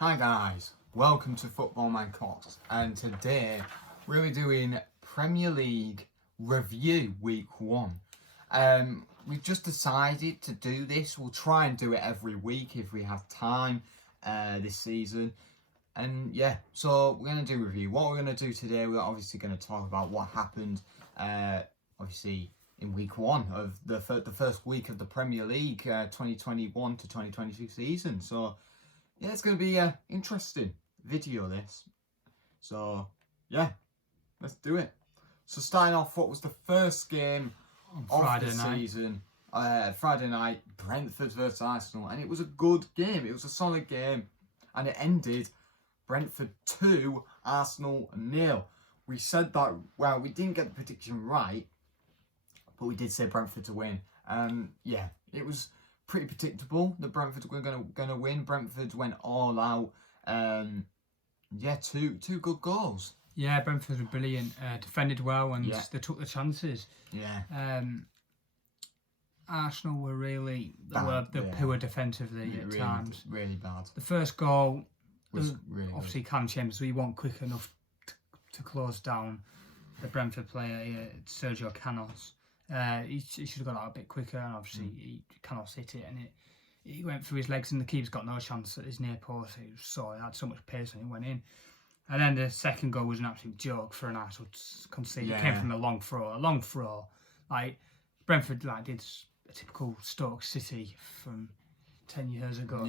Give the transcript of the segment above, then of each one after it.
Hi guys, welcome to Football Man Cox, and today we're doing Premier League review week 1. We've just decided to do this. We'll try and do it every week if we have time this season. And yeah, so we're going to do a review. What we're going to do today, we're obviously going to talk about what happened obviously in week 1 of the first week of the Premier League 2021 to 2022 season. So yeah, it's going to be an interesting video, this. So, yeah, let's do it. So, starting off, what was the first game of the season? Friday night, Brentford versus Arsenal. And it was a good game. It was a solid game. And it ended Brentford 2, Arsenal 0. We said that, well, we didn't get the prediction right, but we did say Brentford to win. Yeah, it was pretty predictable that Brentford were going to win. Brentford went all out. Yeah, two good goals. Yeah, Brentford were brilliant. Defended well and they took the chances. Yeah. Arsenal were really poor defensively at times. Really bad. The first goal was really obviously Cam Chambers. We weren't quick enough to close down the Brentford player, Sergio Canos. He should have got out a bit quicker, and obviously he cannot hit it, and he went through his legs, and the keeper's got no chance at his near post. He had so much pace when he went in. And then the second goal was an absolute joke for an Arsenal to concede. It came from a long throw. Like Brentford, did a typical Stoke City from 10 years ago.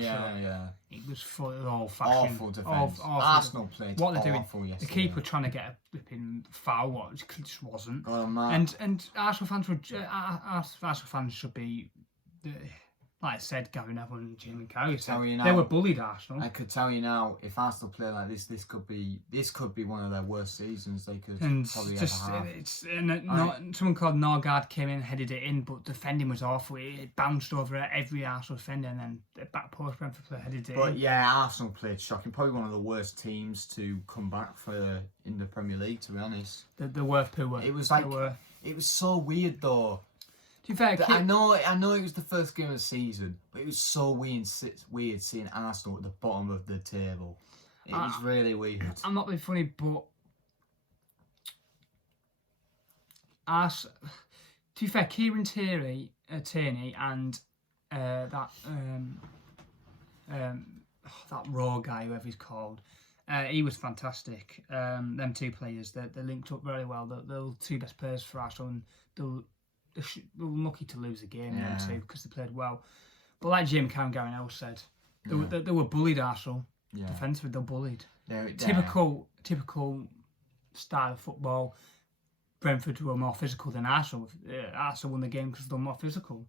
It was full of old-fashioned. Awful defence. Arsenal played what they're awful doing. yesterday. The keeper trying to get a flipping foul, which just wasn't. Oh, man. And Arsenal fans should be, like I said, Gary Neville and Jim Carrey said, they were bullied, Arsenal. I could tell you now, if Arsenal play like this, this could be one of their worst seasons they could probably ever have. Someone called Norgard came in, headed it in, but defending was awful. It bounced over every Arsenal defender, and then the back post Brentford player headed it in. But yeah, Arsenal played shocking. Probably one of the worst teams to come back in the Premier League, to be honest. They were poor. It was it was so weird though. To be fair, I know it was the first game of the season, but it was so weird seeing Arsenal at the bottom of the table. It was really weird. I'm not being funny, but to be fair, Kieran Tierney and that raw guy, whoever he's called, he was fantastic. Them two players, they linked up very well. They're the two best players for Arsenal, and they were lucky to lose the game, them two, because they played well. But like Jim Carrey and Gary Neville said, they were bullied, Arsenal. Defensively, they're bullied. Typical style of football. Brentford were more physical than Arsenal. Arsenal won the game because they're more physical.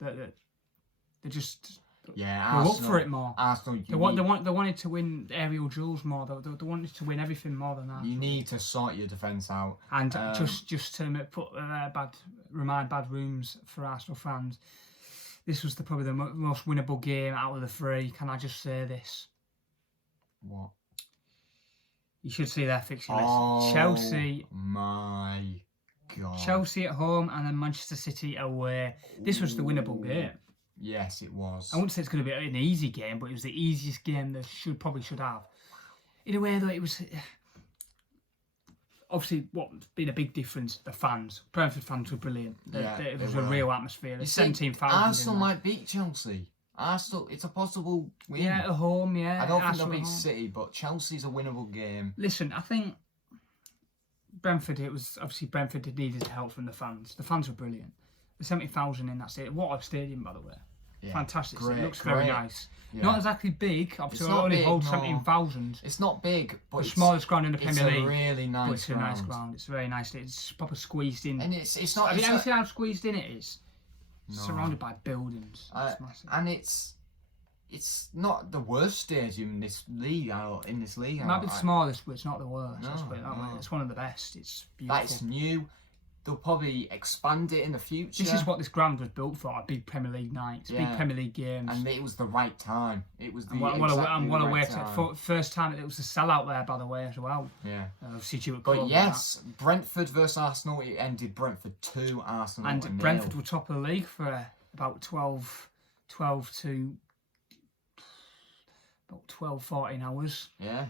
They just were up for it more. Arsenal, they wanted to win aerial duels more. They wanted to win everything more than Arsenal. You need to sort your defence out. And just to remind bad rooms for Arsenal fans, this was probably the most winnable game out of the three. Can I just say this? What? You should see their fixture list. Oh, Chelsea. My God. Chelsea at home and then Manchester City away. This was the winnable game. Yes, it was. I wouldn't say it's going to be an easy game, but it was the easiest game they probably should have. In a way, though, it was obviously what's been a big difference. The fans, Brentford fans, were brilliant. It was a real atmosphere. There's 17,000. Arsenal might beat Chelsea. Arsenal, it's a possible win. Yeah, at home. Yeah, I don't think they'll beat City, but Chelsea's a winnable game. Listen, I think Brentford. It was obviously Brentford needed help from the fans. The fans were brilliant. The 70,000 in that stadium. What a stadium, by the way. Yeah, fantastic. It looks very nice. Yeah. Not exactly big. Obviously, it only holds 17,000. It's not big, but the smallest ground in the Premier League. It's a really nice but it's a nice ground. It's very nice. It's proper squeezed in. And it's not. Have you ever seen how squeezed in it is? No. Surrounded by buildings. It's massive. And it's not the worst stadium in this league. It might be the smallest, but it's not the worst. No. It's one of the best. It's beautiful. That's new. They'll probably expand it in the future. This is what this ground was built for: big Premier League nights, big Premier League games. And it was the right time. It was the first time it was a sellout there, by the way, as well. Yeah. But yes, Brentford versus Arsenal. It ended Brentford 2, Arsenal 0. And Brentford were top of the league for about 12 to about 12, 14 hours. Yeah.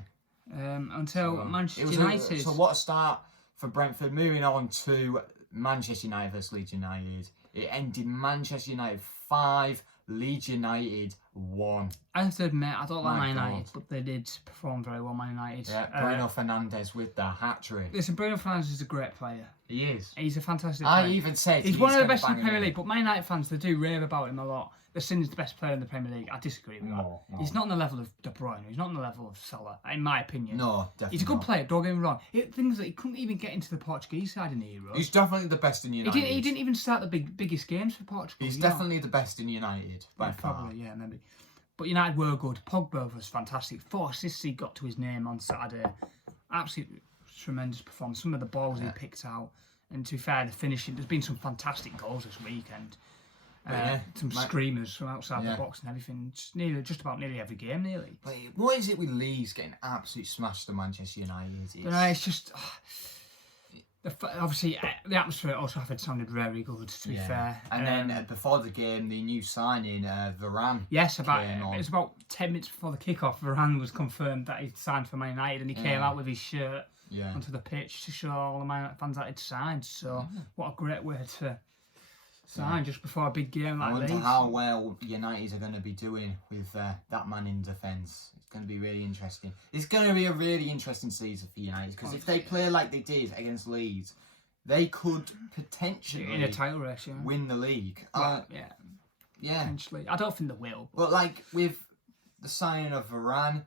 Until Manchester United. So what a start for Brentford. Moving on to Manchester United versus Leeds United. It ended Manchester United 5, Leeds United 1. I have to admit, I don't like My Man United, God. but they did perform very well, Man United. Yeah, Bruno Fernandes with the hat-trick. Listen, Bruno Fernandes is a great player. He is. He's a fantastic player. I even said he's one of the gonna best in the bang Premier him League, but Man United fans, they do rave about him a lot. They're saying he's the best player in the Premier League. I disagree with that. No. He's not on the level of De Bruyne. He's not on the level of Salah, in my opinion. No, definitely He's a good not. player, don't get me wrong. Things that he couldn't even get into the Portuguese side in the Euros. He's definitely the best in United. He didn't even start the biggest games for Portugal. He's definitely the best in United, by far. Probably, yeah, maybe. But United were good. Pogba was fantastic. 4 assists he got to his name on Saturday. Absolutely tremendous performance. Some of the balls he picked out. And to be fair, the finishing, there's been some fantastic goals this weekend. Some screamers from outside the box and everything. Just about nearly every game, nearly. But what is it with Leeds getting absolutely smashed to Manchester United? It's just... obviously, the atmosphere at Old Trafford sounded very good, to be fair. And then before the game, the new signing, Varane. Yes, it was about 10 minutes before the kickoff. Varane was confirmed that he'd signed for Man United, and he came out with his shirt onto the pitch to show all the Man United fans that he'd signed. So, what a great way to sign just before a big game like this. I wonder how well United are going to be doing with that man in defence. It's going to be really interesting. It's going to be a really interesting season for United, because if they play like they did against Leeds, they could potentially in a title race, win the league. Potentially. I don't think they will. But like with the signing of Varane,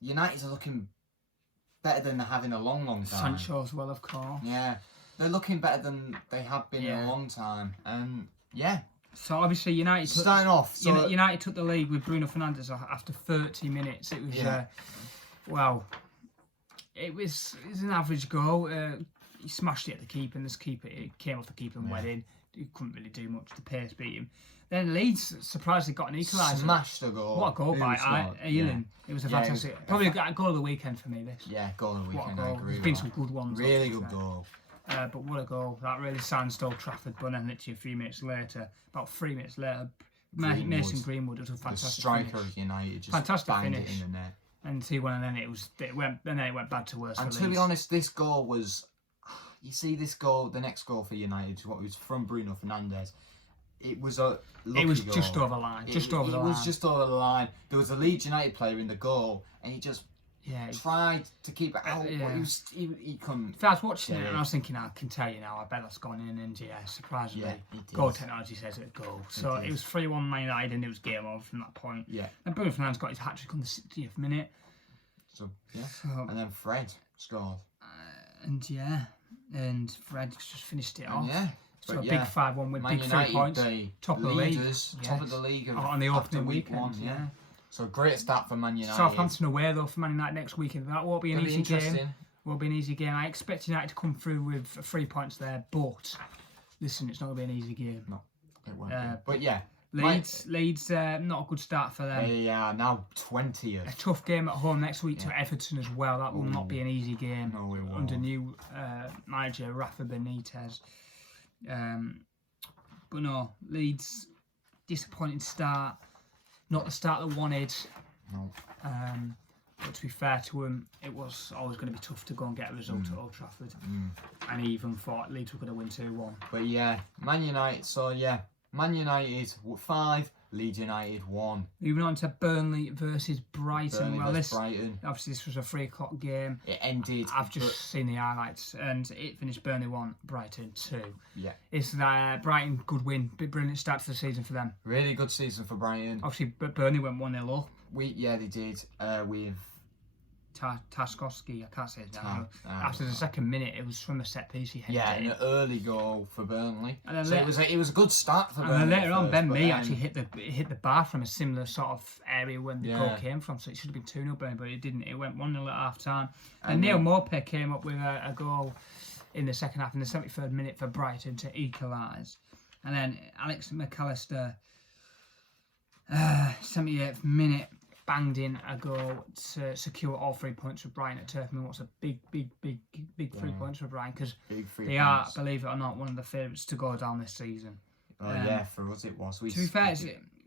United are looking better than they have in a long, long time. Sancho as well, of course. Yeah, they're looking better than they have been in a long time, and So obviously United United took the lead with Bruno Fernandes after 30 minutes. It was it was an average goal. He smashed it at the keeper, and it came off the keeper and went in. He couldn't really do much. The pace beat him. Then Leeds surprisingly got an equaliser. Smashed a goal. What a goal by Ealing. It was a fantastic... Probably a goal of the weekend for me, this. Yeah, goal of the weekend, I agree. There's been some good ones. Really good goal. But what a goal. That really silenced Old Trafford, but then literally a few minutes later, about 3 minutes later, Mason Greenwood was a fantastic the striker finish. of United just fantastic banged finish. it in the net. And 2-1, and then it went bad to worse. And for to be Leeds. honest, this goal was... You see this goal, the next goal for United, what was from Bruno Fernandes. It was a lucky It was goal. just over the line. It was just over the line. There was a Leeds United player in the goal, and he just tried to keep it out, but he couldn't. If I was watching it, and I was thinking, I can tell you now, I bet that's gone in, and surprisingly, goal technology says it goal. So it was 3-1 Man United, and it was game over from that point. Yeah. And Bruno Fernandes got his hat-trick on the 60th minute. So, and then Fred scored. And Fred just finished it off. So a big 5-1 win, Man big United, 3 points, top of the league. Top of the league on the opening week weekend. One, So great start for Man United. Southampton away though for Man United next weekend. That won't be an easy game. Won't be an easy game. I expect United to come through with 3 points there, but listen, it's not going to be an easy game. No, it won't. But Leeds, not a good start for them. They are now 20th. A tough game at home next week to Everton as well. That will not be an easy game. No, it won't. Under new manager Rafa Benitez. But no, Leeds, disappointing start. Not the start they wanted. No. But to be fair to him, it was always going to be tough to go and get a result at Old Trafford. And he even thought Leeds were going to win 2-1. But Man United, Man United 5, Leeds United 1. Moving on to Burnley versus Brighton. Brighton. Obviously this was a 3 o'clock game. It ended. I've just seen the highlights, and it finished Burnley 1, Brighton 2. Yeah. It's Brighton, good win. Brilliant start to the season for them. Really good season for Brighton. Obviously Burnley went 1-0 up. They did. With Tarkowski, I can't say his name. After the second minute, it was from a set piece he headed in. An early goal for Burnley. And then it was a good start for Burnley. And then later on, Ben Mee actually hit the bar from a similar sort of area when the goal came from, so it should have been 2-0 Burnley, but it didn't. It went 1-0 at half time. And Neil Maupay came up with a goal in the second half in the 73rd minute for Brighton to equalise. And then Alex McAllister, 78th minute, banged in a goal to secure all 3 points for Brighton at Turf Moor. What's a big 3 points for Brighton, because they are, believe it or not, one of the favourites to go down this season. For us it was. To be fair,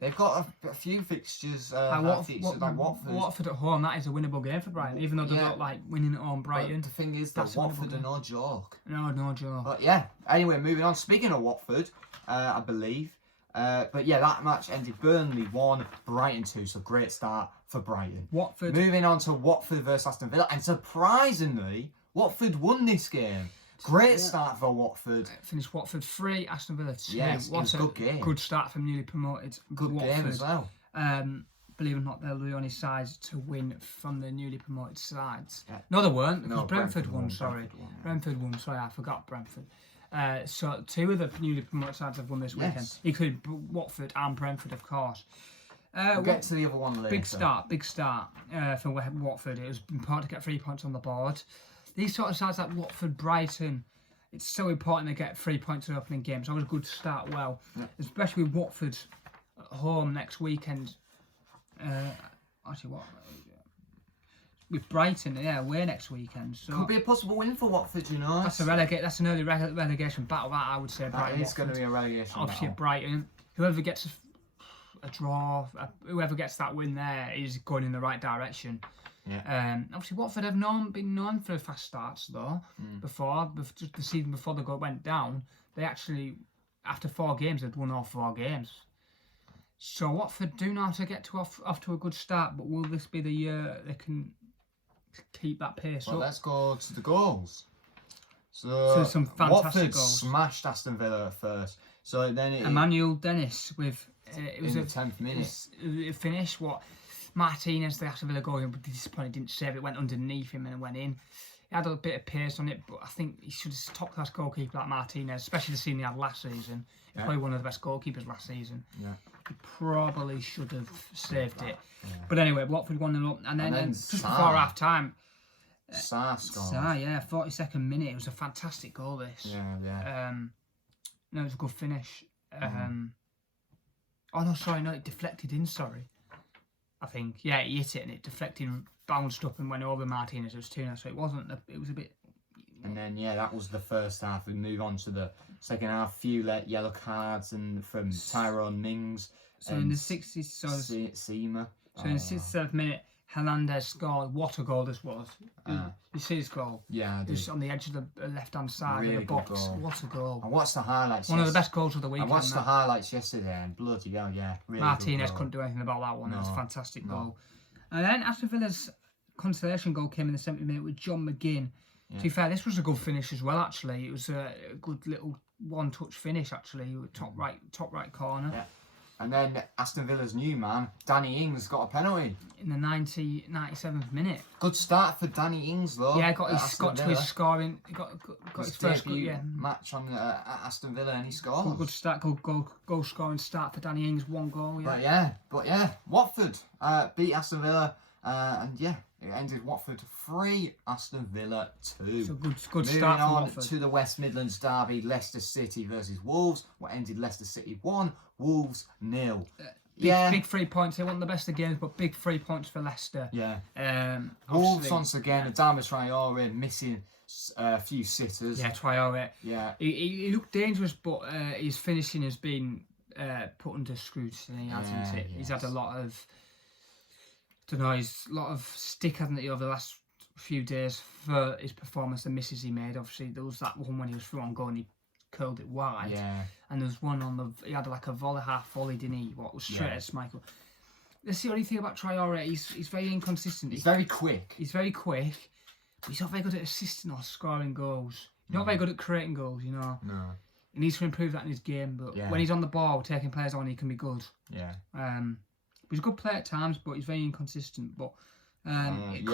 They've got a few fixtures, like Watford. Watford at home, that is a winnable game for Brighton, even though they don't like winning at home. Brighton. But the thing is, that Watford are no joke. No joke. But yeah, anyway, moving on. Speaking of Watford, I believe. But yeah, that match ended Burnley 1, Brighton 2. So great start for Brighton. Watford. Moving on to Watford versus Aston Villa, and surprisingly, Watford won this game. Great start for Watford. Finished Watford 3, Aston Villa 2. Yes, it was a good game. Good start from newly promoted Good Watford. game as well. Believe it or not, they're the only sides to win from the newly promoted sides. Yeah. No, they weren't, because No, Brentford won, sorry. Brentford won, sorry, I forgot Brentford. So 2 of the newly promoted sides have won this weekend, including Watford and Brentford, of course. We'll get to the other one later. Big start for Watford. It was important to get 3 points on the board. These sort of sides like Watford, Brighton, it's so important to get 3 points in opening games. Always good to start well, especially with Watford at home next weekend. With Brighton, away next weekend. So could be a possible win for Watford, you know. That's an early relegation battle. That I would say. Brighton. It's going to be a relegation obviously battle. Brighton. Whoever gets a draw, whoever gets that win there is going in the right direction. Yeah. Obviously, Watford have been known for fast starts though. Just the season before they went down, they actually, after 4 games, they'd won all 4 games. So Watford do know how to get off to a good start, but will this be the year they can keep that pace up? Let's go to the goals. So some fantastic Watford goals. Smashed Aston Villa at first. So then Emmanuel Dennis with it was in the 10th minute. It finished Martinez, the Aston Villa goal, disappointed, didn't save it, went underneath him and went in. He had a bit of pace on it, but I think he should have top class goalkeeper like Martinez, especially the season he had last season. He's probably one of the best goalkeepers last season. Yeah. He probably should have saved it. Yeah. But anyway, Watford 1-0 up, and then just before half time, Sarr scored. 42nd minute. It was a fantastic goal. This. Yeah. No, it was a good finish. Oh no, sorry, no, it deflected in. Sorry, I think he hit it and it deflected, bounced up and went over Martinez. It was 2-0, so it wasn't. It was a bit. And then that was the first half. We move on to the second half. Few yellow cards and from Tyrone Mings. So in the 60s, Seema. So in the 67th minute, Hernandez scored. What a goal this was! You see this goal? Yeah, I do. Just on the edge of the left-hand side of the box. Goal. What a goal! I watched the highlights. One of the best goals of the weekend. I watched the highlights yesterday, and bloody hell, really Martinez couldn't do anything about that one. It was a fantastic goal. And then Aston Villa's consolation goal came in the 70th minute with John McGinn. Yeah. To be fair, this was a good finish as well. Actually, it was a good little one-touch finish. Actually, top right corner. Yeah. And then Aston Villa's new man, Danny Ings, got a penalty in the 97th minute. Good start for Danny Ings though. Yeah, got to his scoring. He got his first match on at Aston Villa, and he scored. Good start, goal scoring start for Danny Ings. 1 goal. Yeah. But Watford beat Aston Villa, and it ended Watford 3, Aston Villa 2. So good Moving start for on Watford. To the West Midlands derby, Leicester City versus Wolves. What ended Leicester City 1, Wolves 0. Big 3 points. They weren't the best of games, but big 3 points for Leicester. Yeah. Wolves once again. Adama Traore missing a few sitters. Yeah, Traore. Yeah. He looked dangerous, but his finishing has been put under scrutiny, hasn't it? Yes. He's had a lot of. He's a lot of stick, hasn't he, over the last few days for his performance, the misses he made. Obviously, there was that one when he was through on goal and he curled it wide. Yeah. And there was one he had like a half volley, didn't he? What was straight at Michael. That's the only thing about Traore. He's very inconsistent. He's very quick. But he's not very good at assisting or scoring goals. He's not very good at creating goals, you know. No. He needs to improve that in his game, but when he's on the ball, taking players on, he can be good. Yeah. He's a good player at times, but he's very inconsistent. But it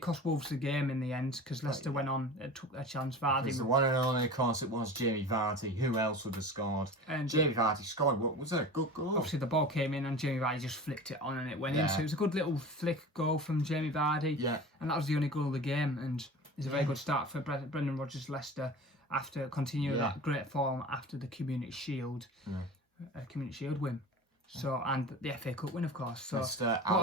cost Wolves the game in the end because Leicester went on, took their chance. Vardy. The one and only, of course, it was Jamie Vardy. Who else would have scored? And Jamie Vardy scored. What was it? A good goal. Obviously, the ball came in and Jamie Vardy just flicked it on and it went in. So it was a good little flick goal from Jamie Vardy. Yeah. And that was the only goal of the game. And it's a very good start for Brendan Rodgers' Leicester after continuing that great form after the Community Shield win. So and the FA Cup win, of course. So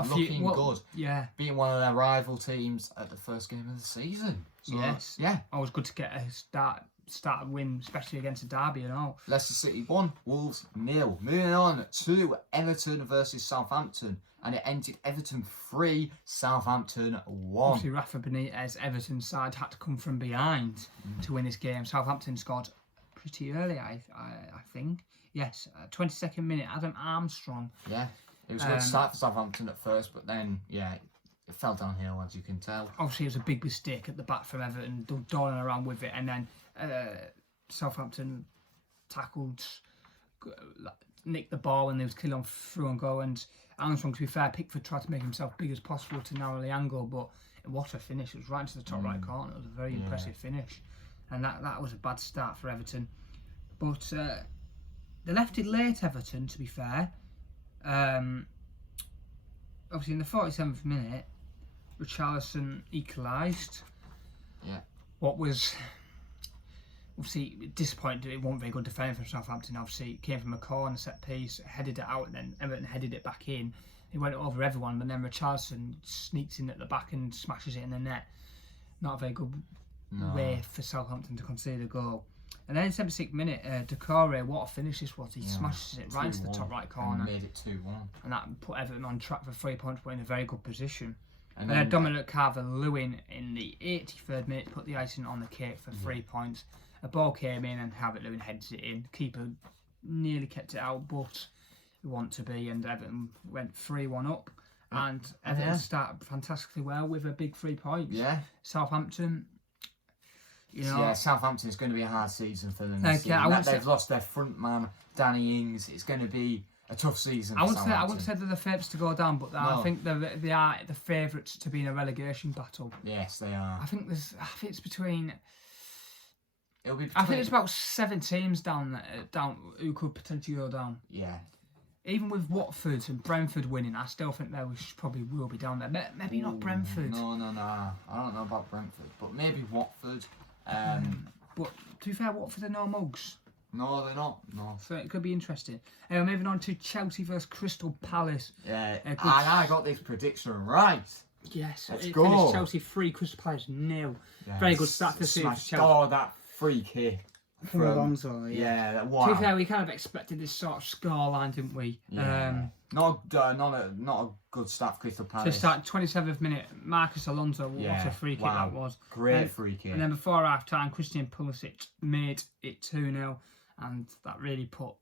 looking good. Yeah, beating one of their rival teams at the first game of the season. So, yes. Yeah. Always good to get a start start to win, especially against a derby and all. Leicester City 1, Wolves 0. Moving on to Everton versus Southampton, and it ended Everton 3, Southampton 1. Obviously, Rafa Benitez, Everton's side had to come from behind to win this game. Southampton scored pretty early, I think. Yes, 22nd minute, Adam Armstrong. Yeah, it was a good start for Southampton at first, but then, yeah, it fell downhill, as you can tell. Obviously, it was a big mistake at the back from Everton, dawdling around with it, and then Southampton tackled, nicked the ball when they was killing on through and go, and Armstrong, to be fair, Pickford tried to make himself big as possible to narrow the angle, but what a finish. It was right into the top right corner. It was a very impressive finish, and that was a bad start for Everton. But they left it late, Everton, to be fair. Obviously, in the 47th minute, Richarlison equalised. Yeah. What was obviously disappointing, it wasn't very good defending from Southampton. Obviously, it came from a corner set piece, headed it out, and then Everton headed it back in. It went over everyone, but then Richarlison sneaks in at the back and smashes it in the net. Not a very good way for Southampton to concede a goal. And then in the 76th minute, Decore, what a finish this was. He smashes it right into the top right corner. And made it 2-1. And that put Everton on track for 3 points, but in a very good position. And then Dominic Calvert-Lewin in the 83rd minute put the icing on the cake for 3 points. A ball came in and Calvert-Lewin heads it in. Keeper nearly kept it out, but it wanted to be, and Everton went 3-1 up. And Everton started fantastically well with a big 3 points. Yeah. Southampton, Southampton is going to be a hard season for them this season. They've lost their front man, Danny Ings. It's going to be a tough season for Southampton. I wouldn't say they're the favourites to go down, but I think they are the favourites to be in a relegation battle. Yes, they are. I think it's between. It'll be. I think it's about 7 teams down who could potentially go down. Yeah. Even with Watford and Brentford winning, I still think they probably will be down there. Maybe not Brentford. No. I don't know about Brentford, but maybe Watford. But to be fair, Watford are no mugs. No, they're not. No. So it could be interesting. Moving on to Chelsea versus Crystal Palace. Yeah, and I got this prediction right. Yes, let's it go. Finished Chelsea 3, Crystal Palace 0. Yes. Very good start to the season for Chelsea. Oh, that free kick. From Alonso, wow. To be fair, we kind of expected this sort of scoreline, didn't we? Yeah. Not a good start for Crystal Palace. To start 27th minute, Marcus Alonso, what a free kick that was. Great free kick. And then before half time, Christian Pulisic made it 2-0, and that really put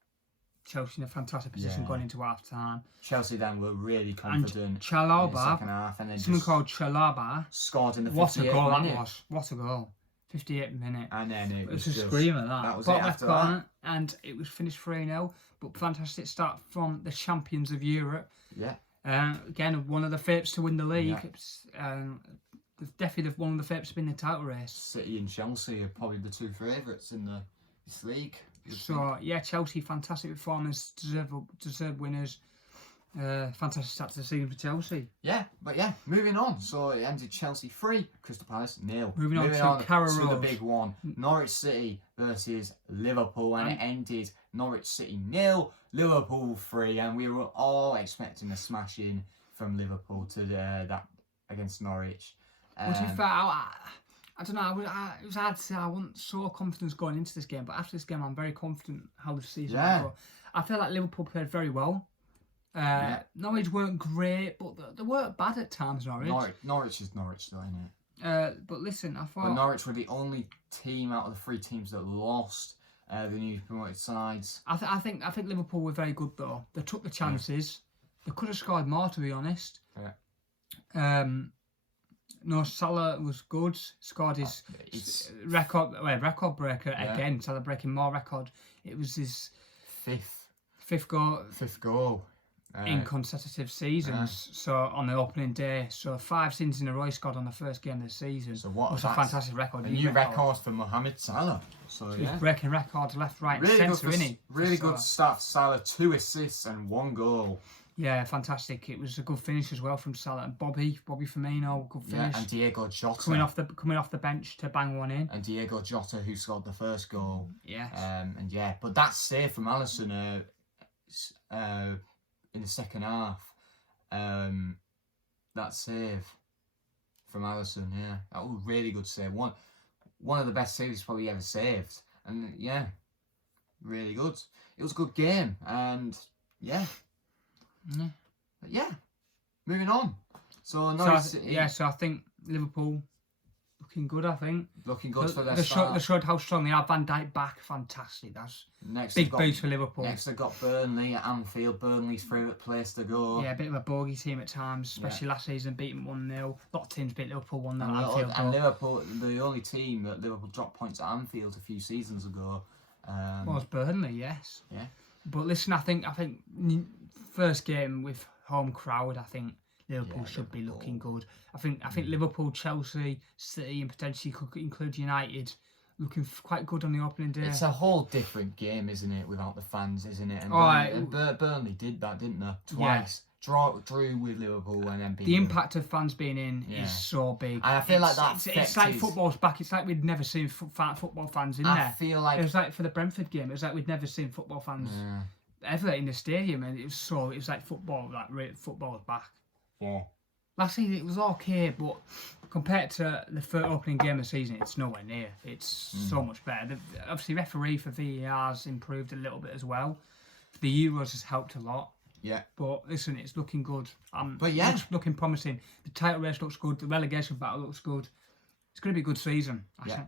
Chelsea in a fantastic position going into half time. Chelsea then were really confident and in the second half, and then someone called Chalobah scored in the 58th What a goal minute. That was! What a goal! 58th minute. And then it was a screamer. That was bottom it left after corner, and it was finished 3-0. But fantastic start from the champions of Europe. Yeah. Again, one of the favourites to win the league. Yeah. It's, definitely one of the favourites to win the title race. City and Chelsea are probably the 2 favourites in this league. So yeah, Chelsea, fantastic performance, deserved winners. Fantastic start to the season for Chelsea. Yeah, but moving on. So it ended Chelsea 3, Crystal Palace 0. Moving on to Carrow Road. The big one, Norwich City versus Liverpool, and it ended Norwich City 0, Liverpool 3, and we were all expecting a smashing from Liverpool to that against Norwich. Well, to be fair, I don't know. It was hard to say. I wasn't so confident going into this game, but after this game, I'm very confident how the season will go. I feel like Liverpool played very well. Norwich weren't great, but they weren't bad at times. Norwich is Norwich, though, isn't it? But listen, I thought. But Norwich were the only team out of the 3 teams that lost the newly promoted sides. I think Liverpool were very good though. They took the chances. They could have scored more, to be honest. Yeah. No, Salah was good. Scored his record breaker again. Salah breaking more record. It was his fifth goal in consecutive seasons. So on the opening day, so 5 seasons in a row he scored on the first game of the season. So was a fantastic record. A new record for Mohamed Salah. So he's breaking records left, right, and centre, isn't he? Really good start for Salah. 2 assists and 1 goal. Yeah, fantastic. It was a good finish as well from Salah and Bobby Firmino, good finish. Yeah, and Diego Jota coming off the bench to bang one in. And Diego Jota, who scored the first goal. Yes. But that save from Alisson in the second half. That save from Alisson, that was a really good save. one of the best series probably ever saved. And yeah, really good. It was a good game, and yeah. But yeah, moving on. So Norwich City. So I think Liverpool looking good. I think looking good for their they start. showed how strong they are. Van Dijk back, fantastic. That's big boost for Liverpool. Next they've got Burnley at Anfield. Burnley's favourite place to go. Yeah, a bit of a bogey team at times, especially last season, beating 1-0. A lot of teams beat Liverpool 1-0 at Anfield. And Liverpool, the only team that Liverpool dropped points at Anfield a few seasons ago. Was Burnley, yes. Yeah. But listen, I think first game with home crowd, I think Liverpool should be looking good. I think Liverpool, Chelsea, City, and potentially could include United looking quite good on the opening day. It's a whole different game, isn't it, without the fans, isn't it? And Burnley did that, didn't they? Twice. Yeah. Drew with Liverpool and then beat the impact of fans being in is so big. And I feel like it's like football's back. It's like we'd never seen football fans in there. I feel like it was like for the Brentford game. It was like we'd never seen football fans ever in the stadium, and it was like football. Like football was back. Yeah. Last season it was okay, but compared to the first opening game of the season, it's nowhere near. It's so much better. Obviously, referee for VAR's improved a little bit as well. The Euros has helped a lot. Yeah. But listen, it's looking good. But yeah, it's looking promising. The title race looks good. The relegation battle looks good. It's going to be a good season.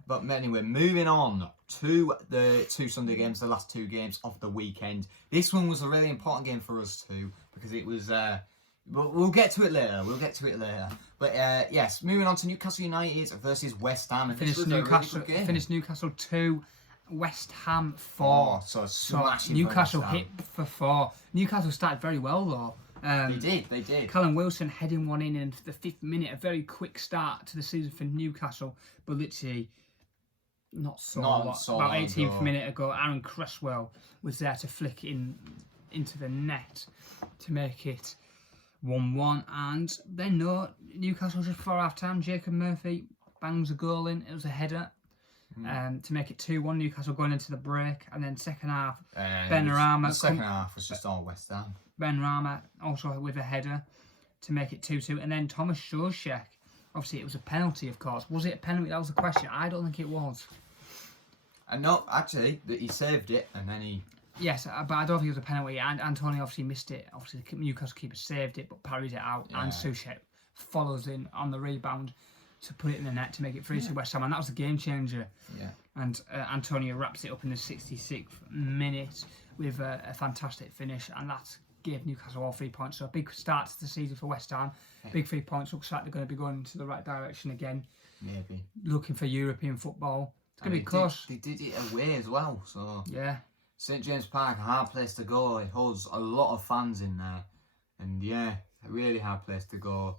But anyway, moving on to the two Sunday games, the last two games of the weekend. This one was a really important game for us too, because it was... we'll get to it later. But yes, moving on to Newcastle United versus West Ham. Finished Newcastle 2, West Ham 4. So Newcastle hit for 4. Newcastle started very well though. They did. Callum Wilson heading one in the 5th minute. A very quick start to the season for Newcastle, but literally not so about 18th minute ago, Aaron Cresswell was there to flick into the net to make it 1-1, and then Newcastle just before half time, Jacob Murphy bangs a goal in. It was a header to make it 2-1. Newcastle going into the break, and then second half, the second half was just all West Ham. Ben Rama also with a header to make it 2-2, and then Thomas Szorzek. Obviously, it was a penalty, of course. Was it a penalty? That was the question. I don't think it was. And no, actually, that he saved it, and then he. Yes, but I don't think it was a penalty. And Antonio obviously missed it. Obviously, the Newcastle keeper saved it, but parried it out. Yeah. And Soucek follows in on the rebound to put it in the net to make it 3-2 West Ham. And that was the game changer. Yeah. And Antonio wraps it up in the 66th minute with a fantastic finish. And that gave Newcastle all 3 points. So a big start to the season for West Ham. Yeah. Big 3 points. Looks like they're going to be going into the right direction again. Maybe. Looking for European football. It's going to be close. They did it away as well. So yeah. St James Park, a hard place to go. It holds a lot of fans in there, and a really hard place to go.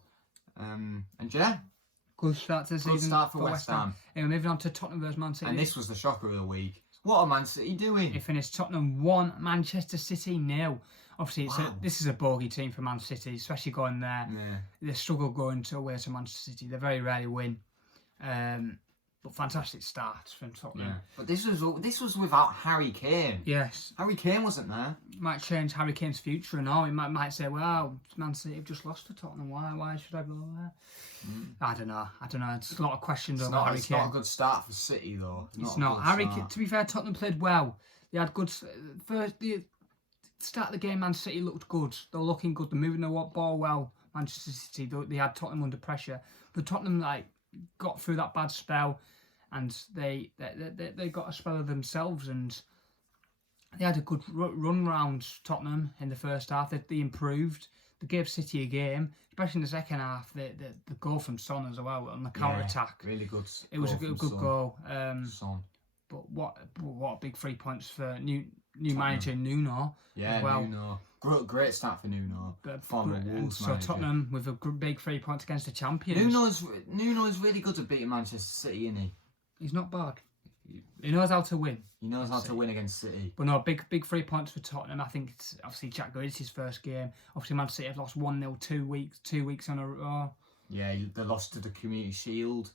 Good start to the season. Good start for West Ham. Anyway, moving on to Tottenham versus Man City. And this was the shocker of the week. What are Man City doing? They finished Tottenham 1, Manchester City 0. Obviously, this is a bogey team for Man City, especially going there. Yeah. They struggle going away to Manchester City. They very rarely win. But fantastic start from Tottenham. Yeah. But this was without Harry Kane. Yes. Harry Kane wasn't there. Might change Harry Kane's future and all. He might say, well, Man City have just lost to Tottenham. Why should I go there? I don't know. It's a lot of questions over Harry Kane. It's not a good start for City, though. It's not. To be fair, Tottenham played well. They had good... The start of the game, Man City looked good. They were looking good. They're moving the ball well. Manchester City, they had Tottenham under pressure. But Tottenham got through that bad spell, and they got a spell of themselves, and they had a good run round Tottenham in the first half. They improved. They gave City a game, especially in the second half. The goal from Son as well on the counter attack. Really good. It was a good goal. Son. But what big 3 points for new manager Nuno. Yeah, well. Nuno. Great start for Nuno. So Tottenham with a big 3 points against the champions. Nuno's really good at beating Manchester City, isn't he? He's not bad. He knows how to win. He knows how to win against City. But no, big 3 points for Tottenham. I think it's obviously Jack Grealish's first game. Obviously, Man City have lost 1-0 2 weeks in a row. Yeah, they lost to the Community Shield,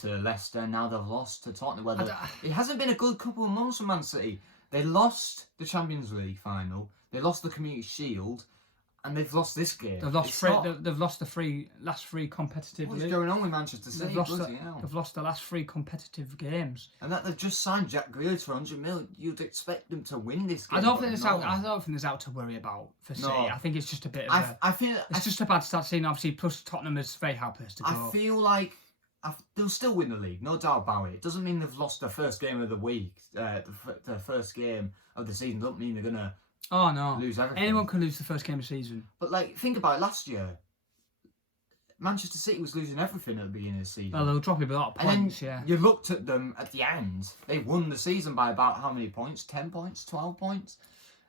to Leicester. Now they've lost to Tottenham. It hasn't been a good couple of months for Man City. They lost the Champions League final. They lost the Community Shield. And they've lost this game. They've lost they've lost the last three competitive. What's going on with Manchester City? They've lost the last three competitive games. And that they've just signed Jack Grealish for 100 million. You'd expect them to win this game. I don't think there's out to worry about for City. I think it's just a bit of just a bad start seeing. Obviously, plus Tottenham is very helpless to go. I feel like they'll still win the league, no doubt about it. It doesn't mean they've lost their first game of the week, the first game of the season. Doesn't mean they're gonna. Oh no! Lose everything. Anyone can lose the first game of the season. But like, think about it. Last year, Manchester City was losing everything at the beginning of the season. Well, they'll drop a lot of points. And then you looked at them at the end. They won the season by about how many points? 10 points, 12 points.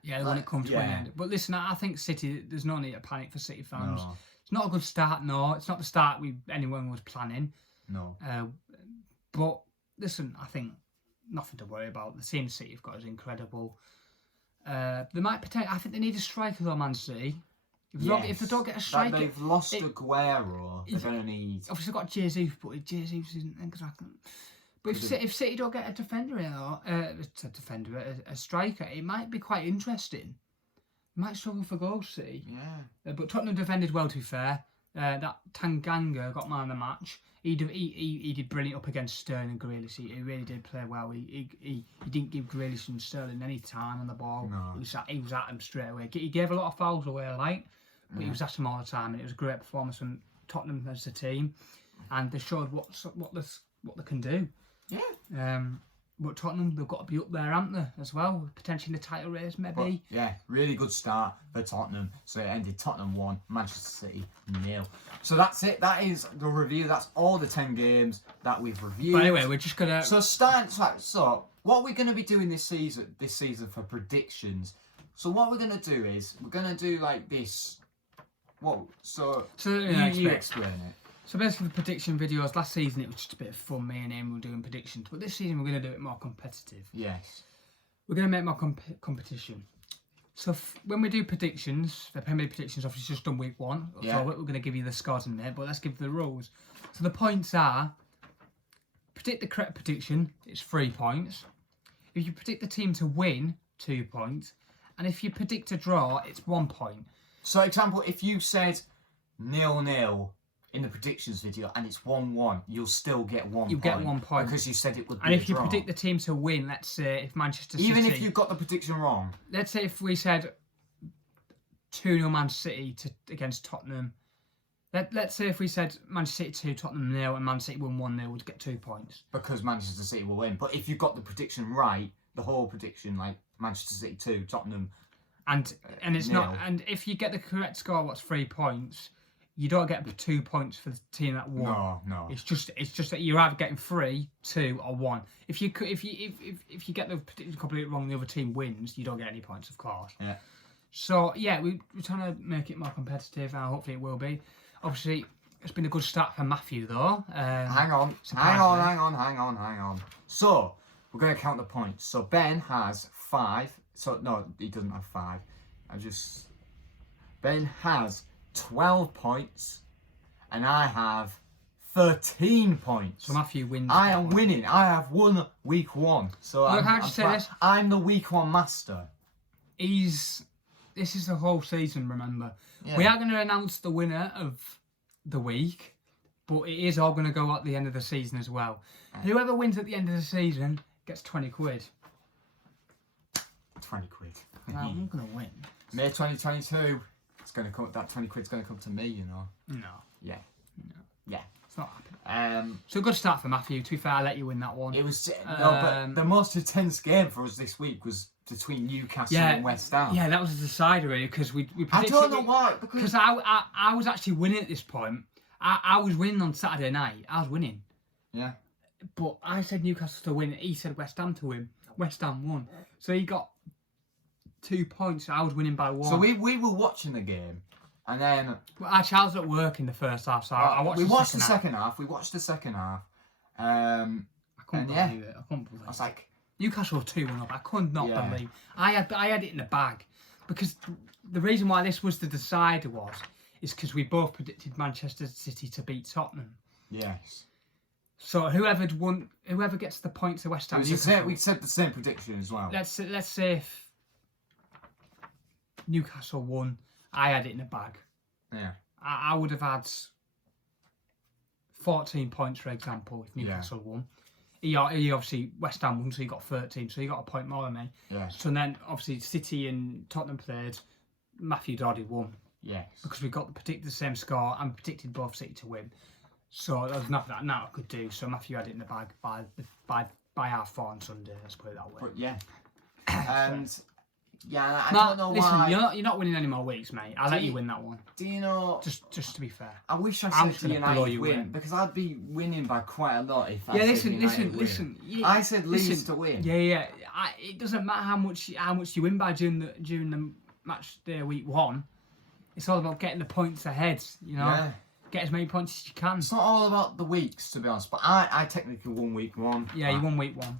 Yeah, when it comes to winning. But listen, I think City. There's no need to panic for City fans. No. It's not a good start. No, it's not the start anyone was planning. No. But listen, I think nothing to worry about. The team City have got is incredible. They might potentially. I think they need a striker though, Man City. If they don't get a striker, they've lost Aguero. They're going to need. Obviously, got Jesus, but Jesus isn't exactly. But if City don't get a defender a striker, it might be quite interesting. Might struggle for goals, City. Yeah. But Tottenham defended well. To be fair, that Tanganga got man of the match. He did brilliant up against Sterling and Grealish. He really did play well. He didn't give Grealish and Sterling any time on the ball. No. He was at him straight away. He gave a lot of fouls away, but he was at him all the time, and it was a great performance from Tottenham as a team, and they showed what they can do. Yeah. But Tottenham, they've got to be up there, haven't they, as well? Potentially in the title race, maybe. But, yeah, really good start for Tottenham. So it ended Tottenham 1, Manchester City 0. So that's it. That is the review. That's all the 10 games that we've reviewed. But anyway, we're just gonna. So what we're gonna be doing this season for predictions. So what we're gonna do is we're gonna do like this. Whoa. You explain it. So basically, the prediction videos last season it was just a bit of fun. Me and him were doing predictions, but this season we're going to do it more competitive. Yes. We're going to make more competition. So when we do predictions, the Premier League predictions obviously just done week 1. Yeah. So we're going to give you the scores in a minute, but let's give the rules. So the points are: predict the correct prediction, it's 3 points. If you predict the team to win, 2 points, and if you predict a draw, it's 1 point. So, example, if you said 0-0. In the predictions video and it's 1-1, you'll still get 1 point. You get 1 point. Because you said it would be And if you draw. predict the team to win, let's say if Manchester City... Even if you got the prediction wrong. Let's say if we said 2-0 Man City against Tottenham. Let's say if we said Manchester City 2, Tottenham 0 and Man City won 1-0, we'd get 2 points. Because Manchester City will win. But if you got the prediction right, the whole prediction, like Manchester City 2, Tottenham... And it's nil. not... And if you get the correct score, what's 3 points... You don't get 2 points for the team that won. No. It's just that you're either getting 3, 2, or 1. If you get the prediction completely wrong, the other team wins. You don't get any points, of course. Yeah. So yeah, we're trying to make it more competitive, and hopefully it will be. Obviously, it's been a good start for Matthew, though. Hang on. So we're going to count the points. So Ben has 5. So no, he doesn't have 5. Ben has 12 points, and I have 13 points. So Matthew wins. I am winning. I have won week 1. So I'm the week 1 master. This is the whole season, remember. Yeah. We are going to announce the winner of the week, but it is all going to go at the end of the season as well. Whoever wins at the end of the season gets 20 quid. 20 quid. I'm going to win. May 2022. That 20 quid's going to come to me, you know. No. Yeah. No. Yeah. It's not happening. So a good start for Matthew. To be fair, I'll let you win that one. It was but the most intense game for us this week was between Newcastle and West Ham. Yeah, that was a decider really because we predicted. I don't know why because I was actually winning at this point. I was winning on Saturday night. I was winning. Yeah. But I said Newcastle to win. He said West Ham to win. West Ham won. So he got 2 points. I was winning by 1. So we were watching the game, and then actually I was at work in the first half, so I watched. We watched the second half. We watched the second half. I couldn't believe it. I couldn't believe it. I was like, Newcastle 2-1 up. I could not believe. I had it in the bag because the reason why this was the decider is because we both predicted Manchester City to beat Tottenham. Yes. So whoever gets the points to West Ham. We said the same prediction as well. Let's say if Newcastle won I had it in the bag. Yeah. I would have had 14 points, for example, if Newcastle won. He obviously, West Ham won, so he got 13, so he got a point more than me. Yeah. So then, obviously, City and Tottenham played. Matthew'd already won. Yes. Because we got the same score and predicted both City to win. So there was nothing that I could do. So Matthew had it in the bag by half 4 on Sunday, let's put it that way. But yeah. And yeah, I don't know why. You're not winning any more weeks, mate. I'll let you win that one. Do you know? Just to be fair. I wish I said United win because I'd be winning by quite a lot if I said United win. Yeah, I said Leeds to win. Yeah. It doesn't matter how much you win by during the match day week 1. It's all about getting the points ahead. You know. Yeah. Get as many points as you can. It's not all about the weeks, to be honest. But I technically won week 1. Yeah, you won week 1.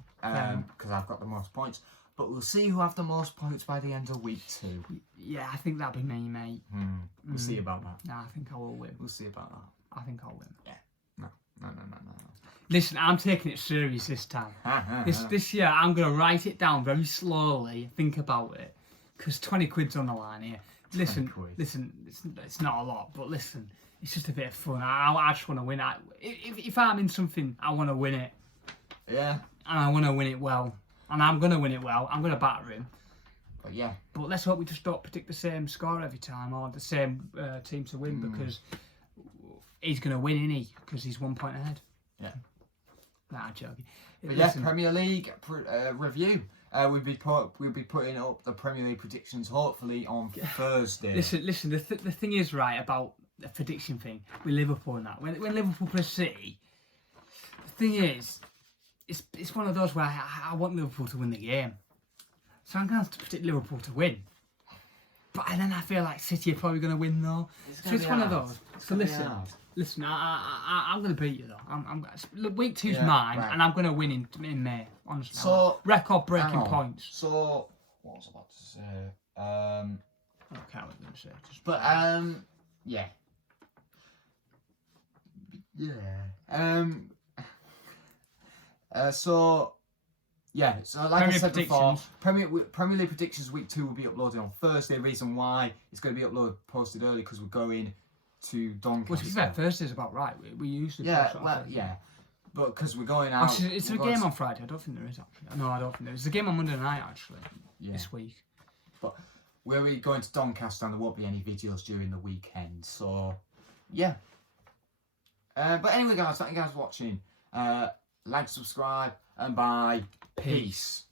Because I've got the most points. But we'll see who have the most points by the end of week 2. Yeah, I think that'll be me, mate. We'll see about that. No, I think I will win. We'll see about that. I think I'll win. Yeah. No. Listen, I'm taking it serious this time. This year, I'm going to write it down very slowly, think about it. Because 20 quid's on the line here. Listen, it's not a lot, but listen, it's just a bit of fun. I just want to win. If I'm in something, I want to win it. Yeah. And I want to win it well. And I'm going to win it well. I'm going to batter him. But yeah. But let's hope we just don't predict the same score every time or the same team to win because he's going to win, isn't he? Because he's 1 point ahead. Yeah. Nah, I'm joking. But yeah, Premier League review. We'll be putting up the Premier League predictions hopefully on Thursday. Listen. The thing is right about the prediction thing with Liverpool and that. When Liverpool play City, the thing is, it's one of those where I want Liverpool to win the game, so I'm going to have to predict Liverpool to win. But then I feel like City are probably going to win though. So it's one of those. So listen. I'm going to beat you though. Week 2's mine, and I'm going to win in May. Honestly, so record-breaking points. So what was I about to say? I can't remember what I was going to say. So like I said before, Premier League predictions week 2 will be uploaded on Thursday. The reason why it's going to be posted early because we're going to Doncaster. Well, to be fair, Thursday's about right. We usually but because we're going out. Actually, it's a game on Friday. I don't think there is actually. No, I don't think there is. It's a game on Monday night actually. Yeah. This week. But we're going to Doncaster and there won't be any videos during the weekend. So yeah. But anyway, guys, thank you guys for watching. Like, subscribe, and bye. Peace.